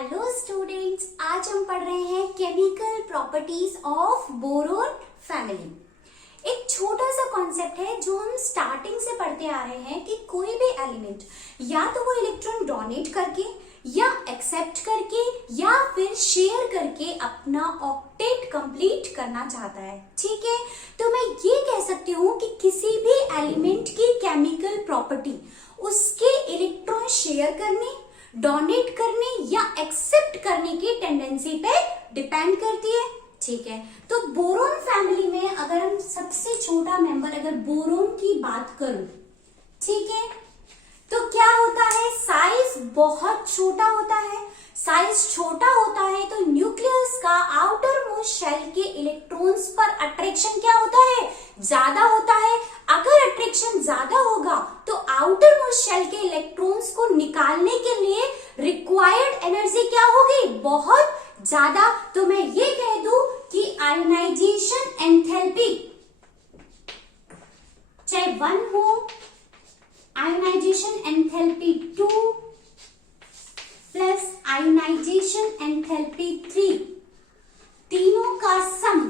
Hello students, आज हम पढ़ रहे हैं chemical properties of boron family. एक छोटा सा कॉन्सेप्ट है जो हम स्टार्टिंग से पढ़ते आ रहे हैं कि कोई भी एलिमेंट या तो वो इलेक्ट्रॉन डोनेट करके या एक्सेप्ट करके या फिर शेयर करके अपना ऑक्टेट कंप्लीट करना चाहता है। ठीक है, तो मैं ये कह सकती हूँ कि किसी भी एलिमेंट की केमिकल प्रॉपर्टी उसके इलेक्ट्रॉन शेयर करने, डोनेट करने या एक्सेप्ट करने की टेंडेंसी पे डिपेंड करती है। ठीक है, तो बोरोन फैमिली में अगर हम सबसे छोटा मेंबर अगर बोरोन की बात करूं, ठीक है, तो क्या होता है, साइज बहुत छोटा होता है। साइज छोटा होता है तो न्यूक्लियस का आउटर मोस्ट शेल के इलेक्ट्रॉन्स पर अट्रैक्शन क्या होता है, ज्यादा होता है। अगर अट्रैक्शन ज्यादा होगा तो आउटर मोस्ट शेल के इलेक्ट्रॉन्स को निकालने के लिए रिक्वायर्ड एनर्जी क्या होगी, बहुत ज्यादा। तो मैं ये कह दूं कि आयोनाइजेशन एंथैल्पी चाहे 1 हो, ionisation enthalpy 2 plus ionisation enthalpy 3, तीनों का सम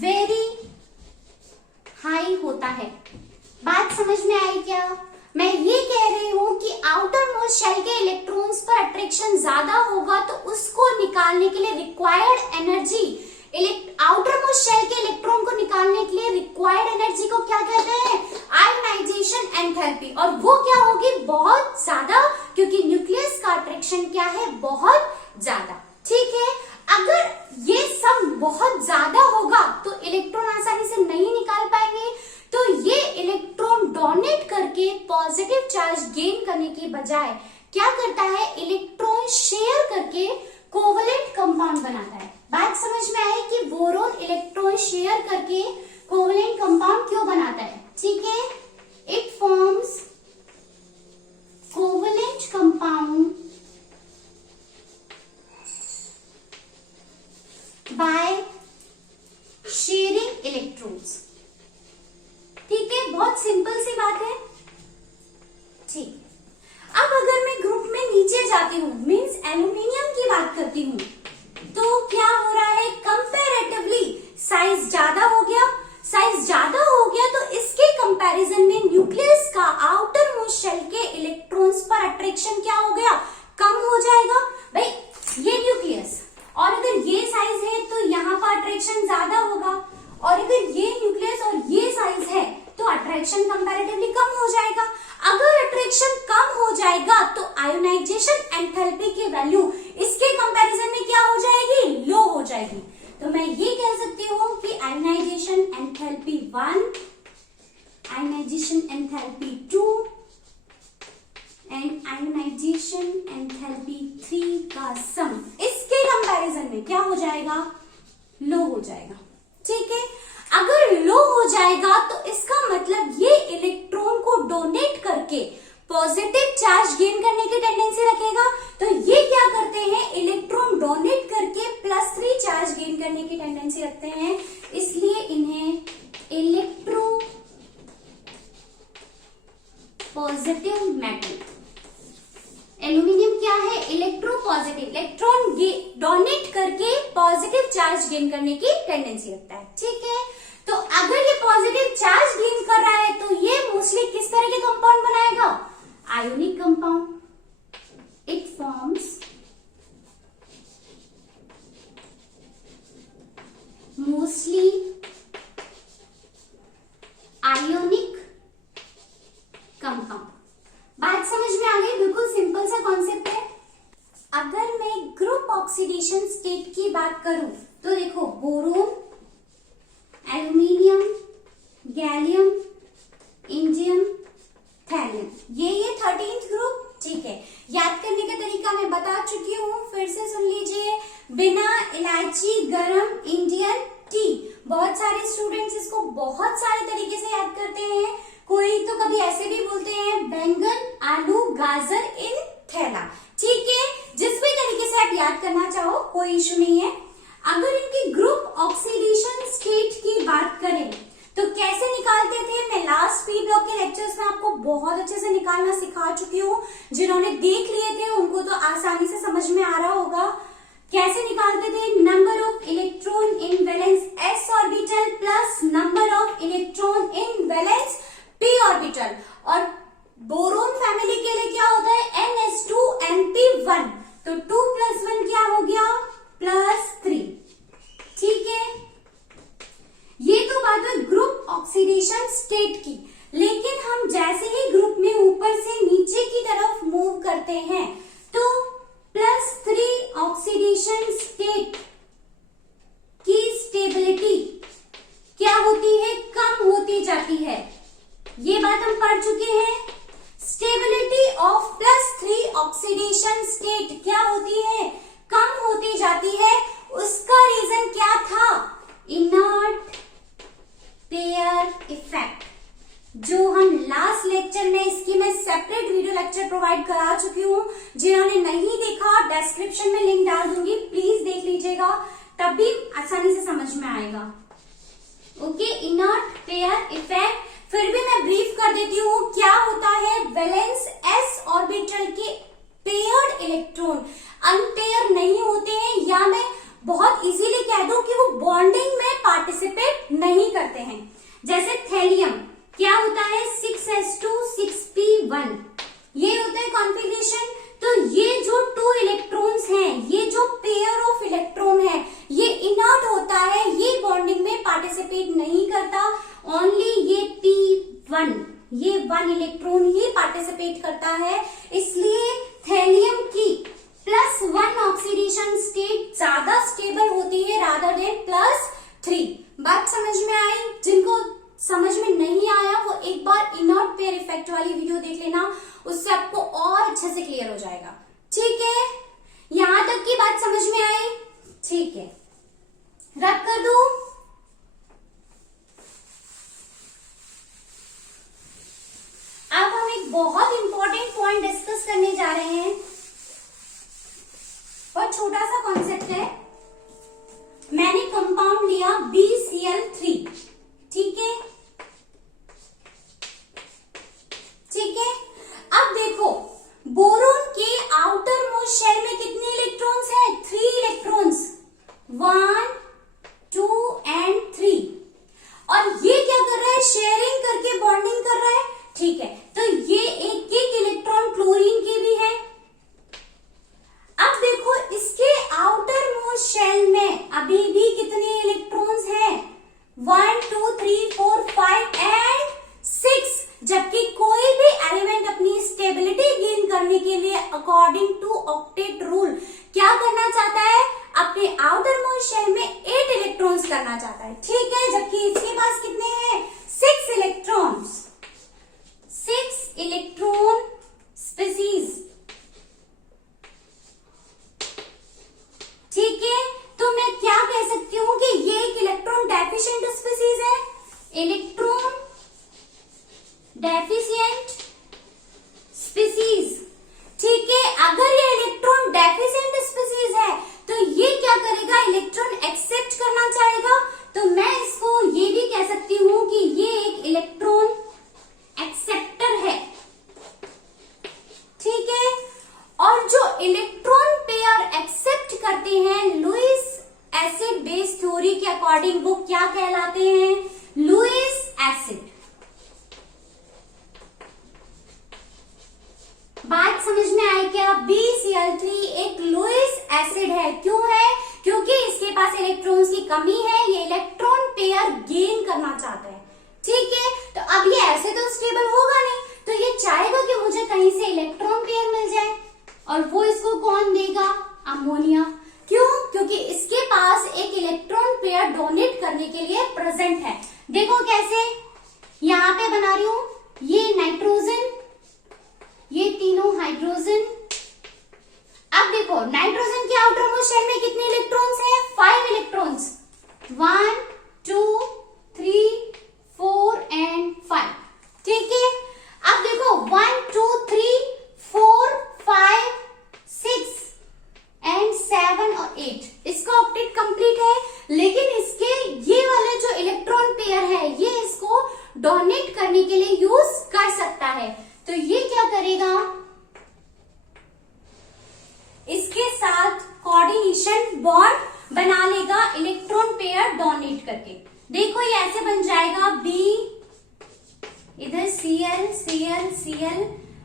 वेरी हाई होता है। बात समझ में आई क्या? मैं ये कह रही हूं कि आउटर मोस्ट शेल के इलेक्ट्रॉन्स पर अट्रैक्शन ज्यादा होगा तो उसको निकालने के लिए required energy, outermost shell के इलेक्ट्रॉन को निकालने के लिए रिक्वायर्ड एनर्जी को क्या कहते हैं, आयोनाइजेशन एंथैल्पी। और वो क्या होगी, बहुत ज्यादा, क्योंकि न्यूक्लियस का अट्रैक्शन क्या है, बहुत ज्यादा। ठीक है, अगर ये सब बहुत ज्यादा होगा तो इलेक्ट्रॉन आसानी से नहीं निकाल पाएंगे, तो ये इलेक्ट्रॉन डोनेट करके पॉजिटिव चार्ज गेन करने की बजाय क्या करता है, इलेक्ट्रॉन शेयर करके कोवलेंट कंपाउंड बनाता है। बात समझ में आई कि बोरोन इलेक्ट्रॉन शेयर करके कोवलेंट कंपाउंड क्यों बनाता है। ठीक है, it forms covalent compound by sharing electrons. ठीक है, बहुत सिंपल सी बात है। ठीक, अब अगर मैं ग्रुप में नीचे जाती हूँ, मींस एल्यूमिनियम की बात करती हूँ, तो क्या हो रहा है, कंपैरेटिवली साइज ज्यादा हो गया। साइज ज्यादा हो गया तो इसके कंपैरिजन में न्यूक्लियस का आउटर मोस्ट शेल के इलेक्ट्रॉन्स पर अट्रैक्शन क्या हो गया, कम हो जाएगा। भाई ये न्यूक्लियस, और अगर ये साइज है तो यहाँ पर अट्रैक्शन ज्यादा होगा, और अगर ये न्यूक्लियस और ये साइज है तो अट्रैक्शन कंपैरेटिवली कम हो जाएगा। अगर अट्रैक्शन कम हो जाएगा तो आयोनाइजेशन एंथैल्पी की वैल्यू इसके कंपैरिजन में क्या हो जाएगी, लो हो जाएगी। तो मैं ये कह सकती हूँ कि ionisation enthalpy 1, ionisation enthalpy 2 and ionization enthalpy 3 का सम इसके कंपैरिजन में क्या हो जाएगा, लो हो जाएगा। ठीक है, अगर लो हो जाएगा तो इसका मतलब ये इलेक्ट्रॉन को डोनेट करके पॉजिटिव चार्ज गेन करने की टेंडेंसी रखेगा। तो ये क्या करते हैं, इलेक्ट्रॉन डोनेट करके +3 चार्ज गेन करने की टेंडेंसी रखते हैं, इसलिए इन्हें इलेक्ट्रो पॉजिटिव मेटल। एल्यूमिनियम क्या है, इलेक्ट्रो पॉजिटिव, इलेक्ट्रॉन डोनेट करके पॉजिटिव चार्ज गेन करने की टेंडेंसी रखता है। ठीक है, तो अगर ये पॉजिटिव चार्ज गेन कर रहा है तो ये मोस्टली किस तरह के कंपाउंड बनाएगा, ionic compound. It forms mostly ionic compound. बात समझ में आ गई, बिल्कुल सिंपल सा कॉन्सेप्ट है। अगर मैं ग्रुप ऑक्सीडेशन स्टेट की बात करूं तो देखो, boron, aluminium, gallium, indium, thallium, ये 13th ग्रुप। ठीक है, याद करने का तरीका मैं बता चुकी हूँ, फिर से सुन लीजिए। बिना इलायची गरम इंडियन टी। बहुत सारे स्टूडेंट्स इसको बहुत सारे तरीके से याद करते हैं। कोई तो कभी ऐसे भी बोलते हैं, बैंगन, आलू, गाजर इन थैला। ठीक है, जिस भी तरीके से आप याद करना चाहो कोई इशू नहीं है। अगर इनकी ग्रुप ऑक्सीडेशन स्टेट की बात करें तो कैसे निकालते थे, मैं लास्ट पी ब्लॉक के लेक्चर्स में आपको बहुत अच्छे से निकालना सिखा चुकी हूँ। जिन्होंने देख लिए थे उनको तो आसानी से समझ में आ रहा होगा। कैसे निकालते थे? Number of electron in valence s orbital plus number of electron in valence p orbital. और बोरोन फैमिली के लिए क्या होता है? ns2np1, तो 2 + 1 क्या हो गया? +3। ठीक है, ये तो बात है ग्रुप ऑक्सीडेशन स्टेट की। लेकिन हम जैसे ही ग्रुप में ऊपर से नीचे की तरफ मूव करते हैं तो +3 ऑक्सीडेशन स्टेट की स्टेबिलिटी क्या होती है? कम होती जाती है। ये बात हम पढ़ चुके हैं। स्टेबिलिटी ऑफ +3 ऑक्सीडेशन स्टेट क्या होती है? कम होती जाती है। उसका रीजन क्या था? इनर्ट पेयर इफेक्ट, जो हम लास्ट लेक्चर में, इसकी मैं सेपरेट वीडियो लेक्चर प्रोवाइड करा चुकी हूँ। जिन्होंने नहीं देखा डिस्क्रिप्शन में लिंक डाल दूंगी, प्लीज देख लीजिएगा, तब भी आसानी से समझ में आएगा। ओके, इनर्ट पेयर इफेक्ट फिर भी मैं ब्रीफ कर देती हूँ क्या होता है। वैलेंस s ऑर्बिटल के पेयर्ड इलेक्ट्रॉन अनपेयर नहीं होते हैं, या मैं बहुत इजीली कह दूं कि वो बॉन्डिंग में पार्टिसिपेट नहीं करते हैं। जैसे थैलियम क्या होता है? 6s2 6p1, ये होता है कॉन्फ़िगरेशन। तो ये जो 2 इलेक्ट्रॉन्स हैं, ये जो पेयर ऑफ इलेक्ट्रॉन है, ये इनर्ट होता है, ये बॉन्डिंग में पार्टिसिपेट नहीं करता। ओनली ये p1, ये 1 इलेक्ट्रॉन ही पार्टिसिपेट करता है। इसलिए थैलियम की +1 ऑक्सीडेशन स्टेट ज्यादा स्टेबल होती है रादर देन +3। बात समझ में आई? जिनको समझ में नहीं आया वो एक बार इनर्ट पेयर इफेक्ट वाली वीडियो देख लेना, उससे आपको और अच्छे से क्लियर हो जाएगा। ठीक है, यहां तक की बात समझ में आई? ठीक है, रब कर दो। अब हम एक बहुत इंपॉर्टेंट पॉइंट डिस्कस करने जा रहे हैं। बहुत छोटा सा कॉन्सेप्ट है। मैंने कंपाउंड लिया BCl3, ठीक है, ठीक है। अब देखो बोरोन के आउटर मोस्ट शेल में कितने इलेक्ट्रॉन्स हैं? 3 इलेक्ट्रॉन्स, 1 2 एंड 3। और ये क्या कर रहा है? शेयरिंग करके बॉन्डिंग कर रहा है, ठीक है। तो ये एक इलेक्ट्रॉन क्लोरीन के भी है। अब देखो इसके आउटर मोस्ट शेल में अभी भी कितने इलेक्ट्रॉन्स हैं? 1 2 3 4 5 एंड 6। जबकि कोई भी एलिमेंट अपनी स्टेबिलिटी गेन करने के लिए अकॉर्डिंग टू ऑक्टेट रूल क्या करना चाहता है? अपने आउटर मोस्ट शेल में 8 इलेक्ट्रॉन्स करना चाहता है, ठीक है। जबकि इसके पास कितने हैं? 6 इलेक्ट्रॉन्स, 6 इलेक्ट्रॉन स्पीसीज, ठीक है। तो मैं क्या कह सकती हूँ कि ये एक इलेक्ट्रॉन डेफिशिएंट स्पीसीज है, इलेक्ट्रॉन डेफिशिएंट स्पीसीज, ठीक है। अगर ये इलेक्ट्रॉन डेफिशिएंट स्पीसीज है तो ये क्या करेगा? इलेक्ट्रॉन एक्सेप्ट करना चाहेगा। तो मैं इसको ये भी कह सकती हूँ कि ये एक इलेक्ट्रॉन एक्सेप्टर है, ठीक है। और जो इलेक्ट्रॉन पेयर एक्सेप्ट करते हैं लुईस एसिड बेस थ्योरी के अकॉर्डिंग, वो क्या कहलाते हैं? Lewis acid. बात समझ में आई क्या? BCl3 एक लुईस एसिड है। क्यों है? क्योंकि इसके पास इलेक्ट्रॉन्स की कमी है, ये इलेक्ट्रॉन पेयर गेन करना चाहता है, ठीक है। तो अब ये ऐसे तो स्टेबल होगा नहीं, तो ये चाहेगा कि मुझे कहीं से इलेक्ट्रॉन पेयर मिल जाए, और वो इसको कौन देगा? अमोनिया। क्यों? क्योंकि इसके पास एक इलेक्ट्रॉन पेयर डोनेट करने के लिए प्रेजेंट है। देखो कैसे, यहां पे बना रही हूं, ये नाइट्रोजन, ये तीनों हाइड्रोजन। अब देखो नाइट्रोजन के आउटर मोस्ट शेल में कितने इलेक्ट्रॉन्स हैं? 5 इलेक्ट्रॉन्स, 1 2 3 4 एंड 5, ठीक है। अब देखो 1 2 3 4 5 6 एंड 7 और 8, इसका ऑक्टेट कंप्लीट है। लेकिन इसके ये वाले जो इलेक्ट्रॉन पेयर है, ये इसको डोनेट करने के लिए यूज कर सकता है। तो ये क्या करेगा? इसके साथ कोऑर्डिनेशन कंप्लीट करके। देखो ये ऐसे बन जाएगा B, इधर Cl Cl Cl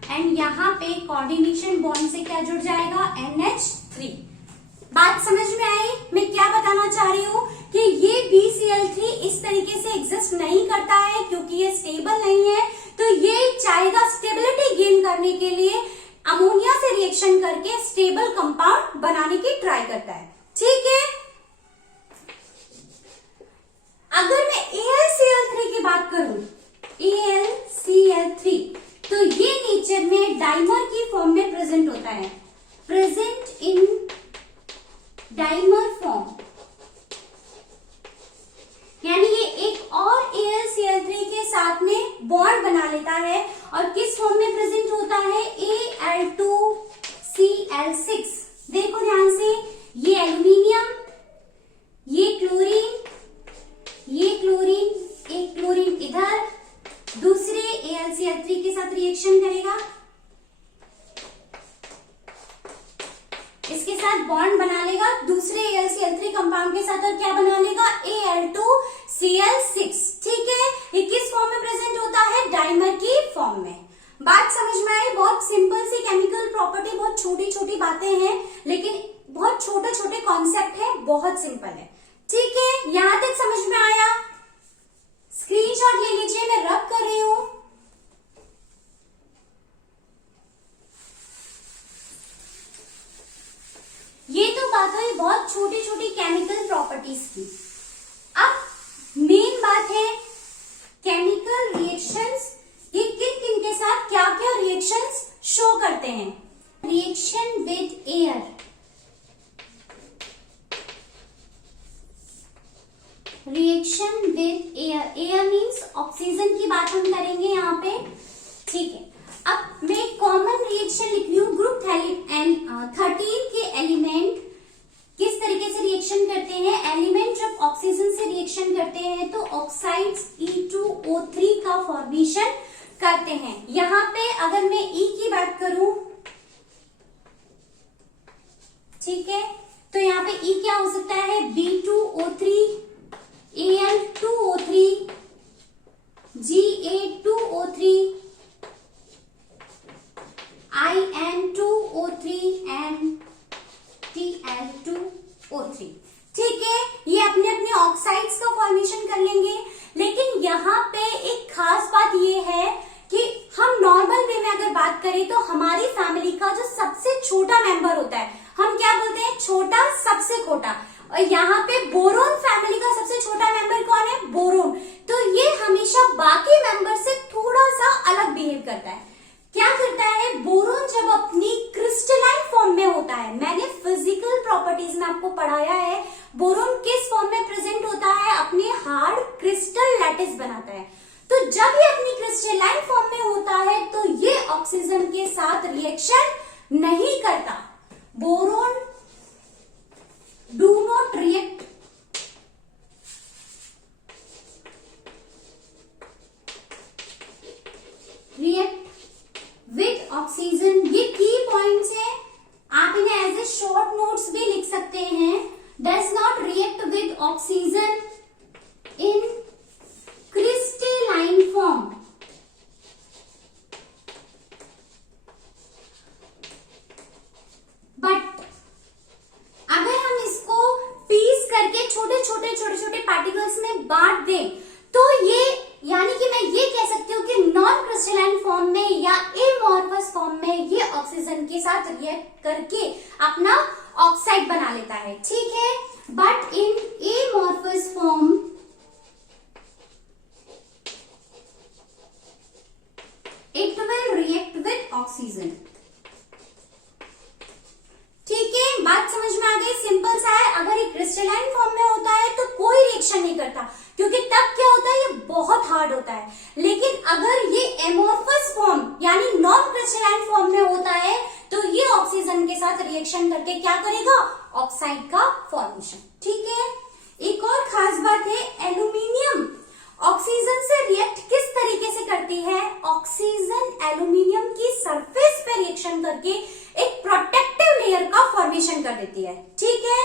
एंड यहाँ पे कोऑर्डिनेशन बॉन्ड से क्या जुड़ जाएगा, NH3। बात समझ में आई? मैं क्या बताना चाह रही हूँ कि ये BCl3 इस तरीके से एग्जिस्ट नहीं करता है क्योंकि ये स्टेबल नहीं है, तो ये चाहेगा स्टेबिलिटी गेन करने के लिए अमोनिया से रिएक्शन करके स्टेबल कंपाउंड बनाने की ट्राई करता है। ठीक है, अगर मैं AlCl3 की बात करूं, AlCl3, तो ये नेचर में डाइमर की फॉर्म में प्रेजेंट होता है, प्रेजेंट इन डाइमर फॉर्म, यानी ये एक और AlCl3 के साथ में बॉन्ड बना लेता है और किस फॉर्म में प्रेजेंट होता है, Al2Cl6। देखो ध्यान से, ये एल्यूमिनियम, ये क्लोरीन, ये क्लोरीन, एक क्लोरीन इधर दूसरे AlCl3 के साथ रिएक्शन करेगा, इसके साथ बॉन्ड बना लेगा दूसरे AlCl3 कंपाउंड के साथ और क्या बना लेगा, Al2Cl6। ठीक है, ये किस फॉर्म में प्रेजेंट होता है, डाइमर की फॉर्म में। बात समझ में आई? बहुत सिंपल सी केमिकल प्रॉपर्टी, बहुत छोटी छोटी बातें हैं लेकिन बहुत छोटे छोटे कॉन्सेप्ट है, बहुत सिंपल है। ठीक है, यहां तक समझ में आया? स्क्रीनशॉट ले लीजिए, मैं रब कर रही हूं। ये तो बात हुई बहुत छोटी छोटी केमिकल प्रॉपर्टीज की। अब मेन बात है केमिकल रिएक्शंस, ये किन किन के साथ क्या क्या रिएक्शंस शो करते हैं। Reaction with air, reaction with air, air means oxygen की बात हम करेंगे यहाँ पे। ठीक है, अब मैं कॉमन रिएक्शन लिख रही हूँ, ग्रुप 13 के एलिमेंट किस तरीके से रिएक्शन करते हैं। एलिमेंट जब ऑक्सीजन से रिएक्शन करते हैं तो ऑक्साइड्स E2O3 का फॉर्मेशन करते हैं। यहाँ पे अगर मैं E की बात करूं, ठीक है, तो यहाँ पे E क्या हो सकता है, B2O3, Al2O3, Ga2O3, In2O3 and Tl2O3। ठीक है, ये अपने अपने ऑक्साइड्स का फॉर्मेशन कर लेंगे। लेकिन यहाँ पे एक खास बात ये है कि हम नॉर्मल वे में अगर बात करें तो हमारी फैमिली का जो सबसे छोटा मेंबर होता है, हम क्या बोलते हैं, छोटा सबसे छोटा। और यहाँ पे बोरोन फैमिली का सबसे छोटा मेंबर कौन है, बोरोन। तो ये हमेशा बाकी मेंबर से थोड़ा सा अलग बिहेव करता है। क्या करता है, बोरोन जब अपनी क्रिस्टलाइन फॉर्म में होता है, मैंने फिजिकल प्रॉपर्टीज में आपको पढ़ाया है, बोरोन किस फॉर्म में प्रेजेंट होता है, अपने हार्ड क्रिस्टल लैटिस बनाता है। तो जब ये अपनी क्रिस्टलाइन फॉर्म में होता है तो ये ऑक्सीजन के साथ रिएक्शन नहीं करता। Boron do not react with oxygen. ये की पॉइंट्स है, आप इन्हें एज ए शॉर्ट नोट्स भी लिख सकते हैं। Does not react with oxygen in crystalline form. But अगर हम इसको पीस करके छोटे छोटे पार्टिकल्स में बांट दें तो ये, यानी कि मैं ये कह सकती हूँ कि नॉन क्रिस्टलाइन फॉर्म में या एमॉर्फस फॉर्म में ये ऑक्सीजन के साथ रिएक्ट करके अपना ऑक्साइड बना लेता है। ठीक है, but in amorphous form it will react with oxygen. ठीक है, बात समझ में आ गई? सिंपल सा है। अगर ये क्रिस्टलाइन फॉर्म में होता है तो कोई रिएक्शन नहीं करता, क्योंकि तब क्या होता है, ये बहुत हार्ड होता है। लेकिन अगर ये एमॉर्फस फॉर्म यानी नॉन क्रिस्टलाइन फॉर्म में होता है तो ये ऑक्सीजन के साथ रिएक्शन करके क्या करेगा, ऑक्साइड का फॉर्मेशन। ठीक है, एक और खास बात है, एल्यूमिनियम ऑक्सीजन से रिएक्ट किस तरीके से करती है। ऑक्सीजन एल्यूमिनियम की सरफेस पे रिएक्शन करके एक प्रोटेक्टिव लेयर का फॉर्मेशन कर देती है। ठीक है,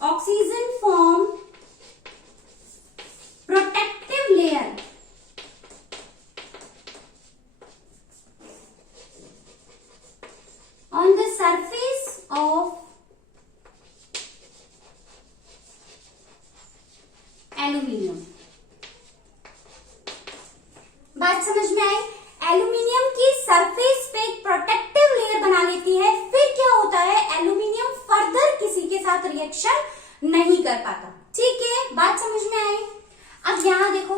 ऑक्सीजन फॉर्म रिएक्शन नहीं कर पाता। ठीक है, बात समझ में आई। अब यहाँ देखो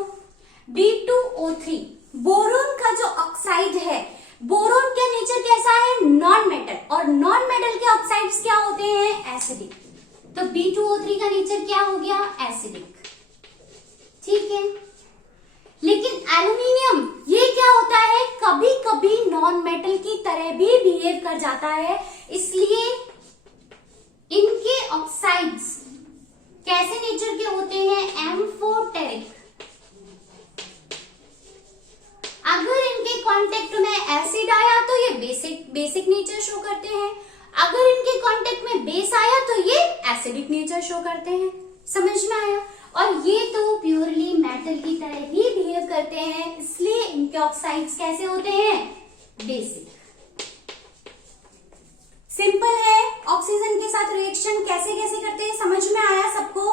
B2O3 बोरोन का जो ऑक्साइड है, बोरोन का नेचर कैसा है, नॉन मेटल, और नॉन मेटल के ऑक्साइड्स क्या होते हैं, एसिडिक। तो B2O3 का नेचर क्या हो गया, एसिडिक। ठीक है, लेकिन एल्यूमिनियम ये क्या होता है, कभी कभी नॉन मेटल की तरह भी बिहेव कर जाता है, इसलिए इनके ऑक्साइड्स कैसे नेचर के होते हैं, एम्फोटेरिक। अगर इनके कांटेक्ट में एसिड आया तो ये बेसिक नेचर शो करते हैं, अगर इनके कांटेक्ट में बेस आया तो ये एसिडिक नेचर शो करते हैं। समझ में आया। और ये तो प्योरली मेटल की तरह ही बिहेव करते हैं, इसलिए इनके ऑक्साइड्स कैसे होते हैं, बेसिक। सिंपल है। ऑक्सीजन के साथ रिएक्शन कैसे कैसे करते हैं, समझ में आया सबको।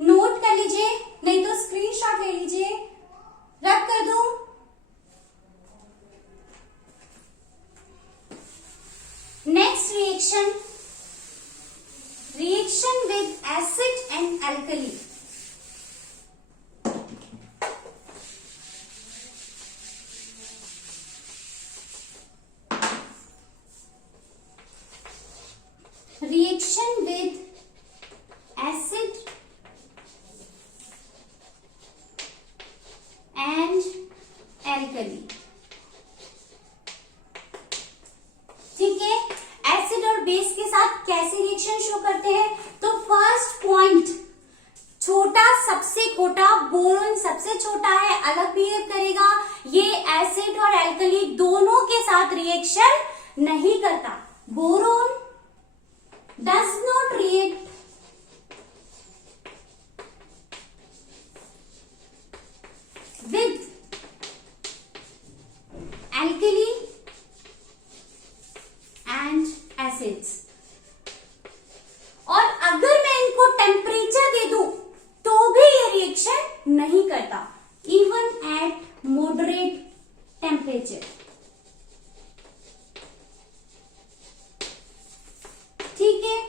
नोट कर लीजिए, नहीं तो स्क्रीनशॉट ले लीजिए, रब कर दूं। Next reaction with acid and alkali. Reaction with acid and alkali. ठीक है, एसिड और बेस के साथ कैसे रिएक्शन शो करते हैं, तो फर्स्ट पॉइंट, छोटा सबसे छोटा, बोरोन सबसे छोटा है, अलग बिहेव करेगा, ये एसिड और एल्कली दोनों के साथ रिएक्शन नहीं करता। Boron does not react with alkali and acids. और अगर मैं इनको टेम्परेचर दे दूं तो भी ये रिएक्शन नहीं करता, इवन एट मॉडरेट टेम्परेचर। ठीक है,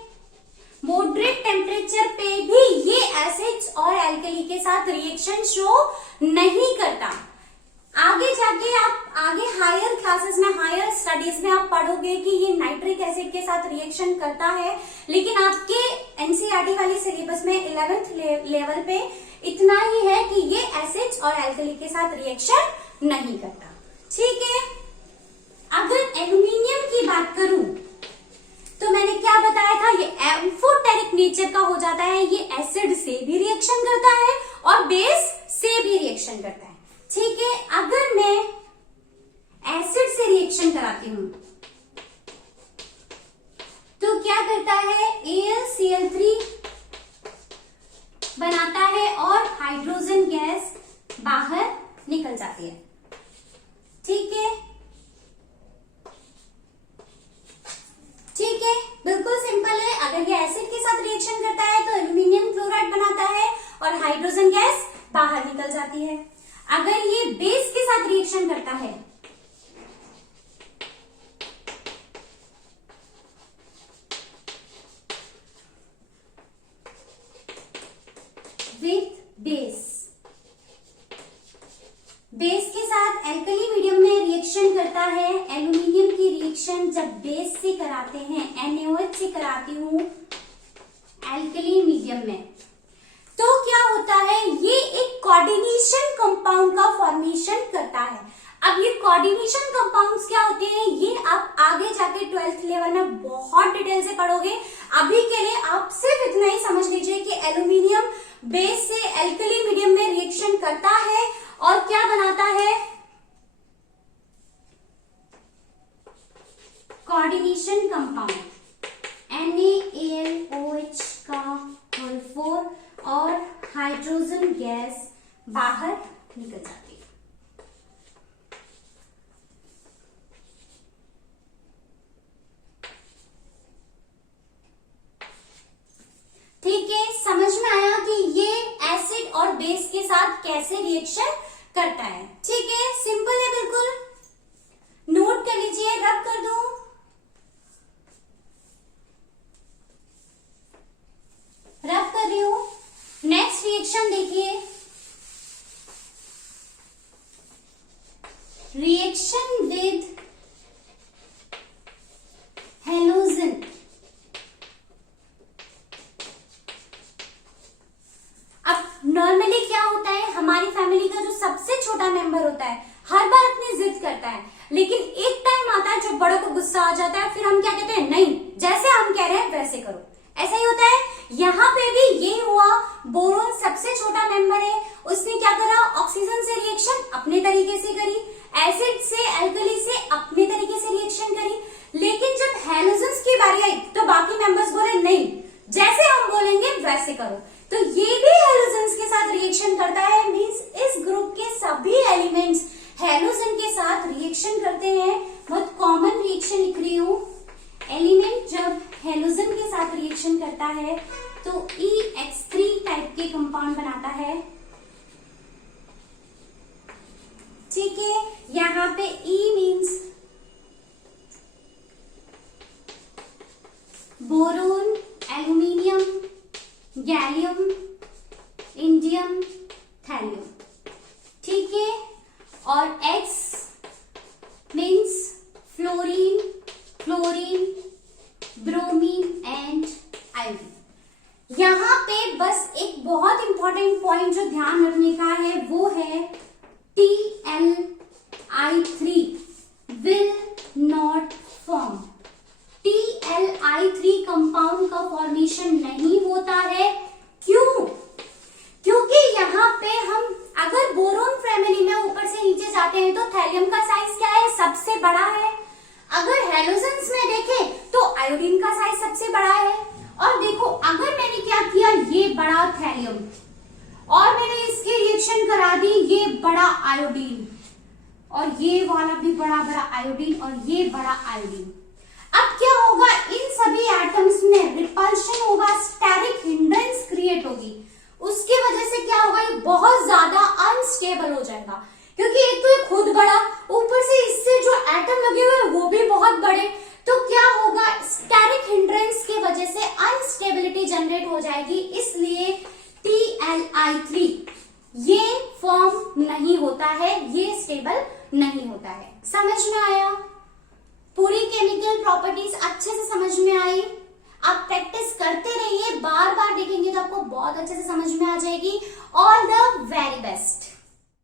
मॉडरेट टेम्परेचर पे भी ये एसिड्स और एल्कली के साथ रिएक्शन शो नहीं करता। आगे जाके आप आगे हायर क्लासेस में, हायर स्टडीज में आप पढ़ोगे कि ये नाइट्रिक एसिड के साथ रिएक्शन करता है, लेकिन आपके एनसीईआरटी वाली सिलेबस में 11th लेवल पे इतना ही है कि ये एसिड्स और एल्कली के साथ रिएक्शन नहीं करता। ठीक है, अगर एल्यूमिनियम की बात करूं तो मैंने क्या बताया था, ये एम्फोटेरिक नेचर का हो जाता है, ये एसिड से भी रिएक्शन करता है और बेस से भी रिएक्शन करता है। ठीक है, अगर मैं एसिड से रिएक्शन कराती हूं तो क्या करता है, AlCl3 बनाता है और हाइड्रोजन गैस बाहर निकल जाती है। ठीक है, ठीक है, बिल्कुल सिंपल है। अगर ये एसिड के साथ रिएक्शन करता है तो एल्यूमिनियम क्लोराइड बनाता है और हाइड्रोजन गैस बाहर निकल जाती है। अगर ये बेस के साथ रिएक्शन करता है विथ बेस के साथ एल्कली मीडियम में रिएक्शन करता है। एल्यूमिनियम की रिएक्शन जब बेस से कराते हैं, NaOH से कराती हूं एल्कली मीडियम में, तो क्या होता है, ये एक कोऑर्डिनेशन कंपाउंड का फॉर्मेशन करता है। अब ये कोऑर्डिनेशन कंपाउंड्स क्या होते हैं, ये आप आगे जाके 12th लेवल में बहुत डिटेल से पढ़ोगे। अभी के लिए आप सिर्फ इतना ही समझ लीजिए कि एल्यूमिनियम बेस से एल्कली मीडियम में रिएक्शन करता है और क्या बनाता है, कोऑर्डिनेशन कंपाउंड NaAlOH का होल 4 और हाइड्रोजन गैस बाहर निकल जाती है। ठीक है, समझ में आया कि ये एसिड और बेस के साथ कैसे रिएक्शन करता है। ठीक है, सिंपल है बिल्कुल, नोट कर लीजिए, रब कर दूं। छोटा मेंबर होता है, हर बार अपनी जिद करता है, लेकिन एक टाइम आता है जब बड़ों को गुस्सा आ जाता है, फिर हम क्या कहते हैं, नहीं जैसे हम कह रहे हैं वैसे करो। ऐसा ही होता है, यहाँ पे भी ये हुआ, बोरोन सबसे छोटा मेंबर है, उसने क्या करा, ऑक्सीजन से रिएक्शन अपने तरीके से करी, एसिड से एल्कली से अपने तरीके से रिएक्शन करी, लेकिन जब हैलोजेंस की बारी आई तो बाकी मेंबर्स बोले नहीं जैसे हम बोलेंगे वैसे करो। तो ये भी हैलोजेंस के साथ रिएक्शन करता है, मींस इस ग्रुप के सभी एलिमेंट्स हैलोजन के साथ रिएक्शन करते हैं। बहुत कॉमन रिएक्शन लिख रही हूं, एलिमेंट जब हैलोजन के साथ रिएक्शन करता है तो EX3 टाइप के कंपाउंड बनाता है। ठीक है, यहाँ पे E means boron, aluminium, gallium, indium, thallium. ठीक है, और X means fluorine, chlorine, bromine and iodine. यहाँ पे बस एक बहुत इंपॉर्टेंट पॉइंट जो ध्यान रखने का है वो है TLI3 will not form। TLI3 compound का फॉर्मेशन नहीं होता है। क्यों? क्योंकि यहाँ पे हम अगर बोरोन फैमिली में ऊपर से नीचे जाते हैं तो थैलियम का साइज क्या है, सबसे बड़ा है। अगर हैलोजेंस में देखें तो आयोडीन का साइज सबसे बड़ा है। और देखो, अगर मैंने क्या किया, ये बड़ा थैलियम और मैंने इसकी रिएक्शन करा दी, ये बड़ा आयोडीन और ये वाला भी बड़ा बड़ा आयोडीन और ये बड़ा आयोडीन। अब क्या होगा, इन सभी एटम्स में रिपल्शन होगा, स्टेरिक हिंड्रेंस क्रिएट होगी। उसकी वजह से क्या होगा, ये बहुत ज्यादा अनस्टेबल हो जाएगा, क्योंकि एक तो ये खुद बड़ा, ऊपर से इससे जो एटम लगे हुए वो भी बहुत बड़े। तो क्या होगा, स्टेरिक हिंड्रेंस की वजह से अनस्टेबिलिटी जनरेट हो जाएगी। इसलिए TLI3 ये फॉर्म नहीं होता है, ये स्टेबल नहीं होता है। समझ में आया? पूरी केमिकल प्रॉपर्टीज अच्छे से समझ में आई। आप प्रैक्टिस करते रहिए, बार बार देखेंगे तो आपको बहुत अच्छे से समझ में आ जाएगी। All the very best.